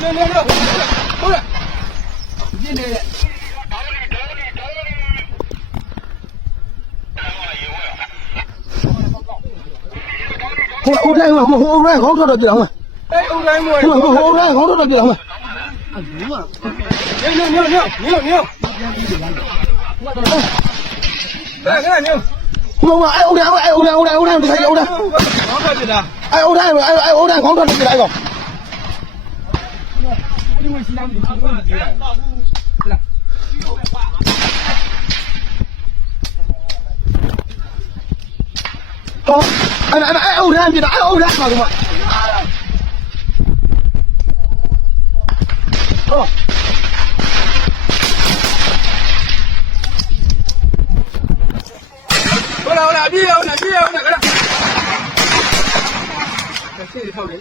ဟုတ်လားပြင်းနေတယ်ဟိုတိုင်းမှာဟိုတိုင်းခေါင်းထွက်တော့ကြည့်အောင်အဲ့ဟိုတိုင်းမှာဟိုတိုင်းခေါင်းထွက်တော့ကြည့်အောင်ညညညညညညဟိုမှာအဲ့ဟိုတိုင်းဒီခိုင်းဟိုတိုင်းခေါင်းထွက်ပြတာအဲ့ဟိုတိုင်းခေါင်းထွက်ပြတာအဲ့ကောင်ဒီမှာစီလမ်းဒီခေါင်းထွက်ပြတာဟောအဲ့ဟိုတိုင်းပြတာအဲ့ဟိုတိုင်းမှာကဟောဟုတ်လားပြေးအောင်လားကလားရှေ့ထောက်လေ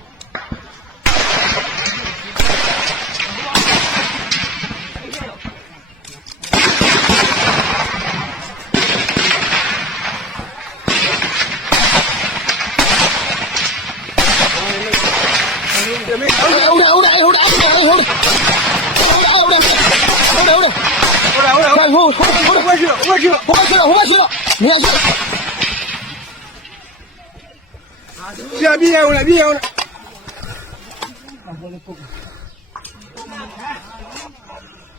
你要去？别别了，别了。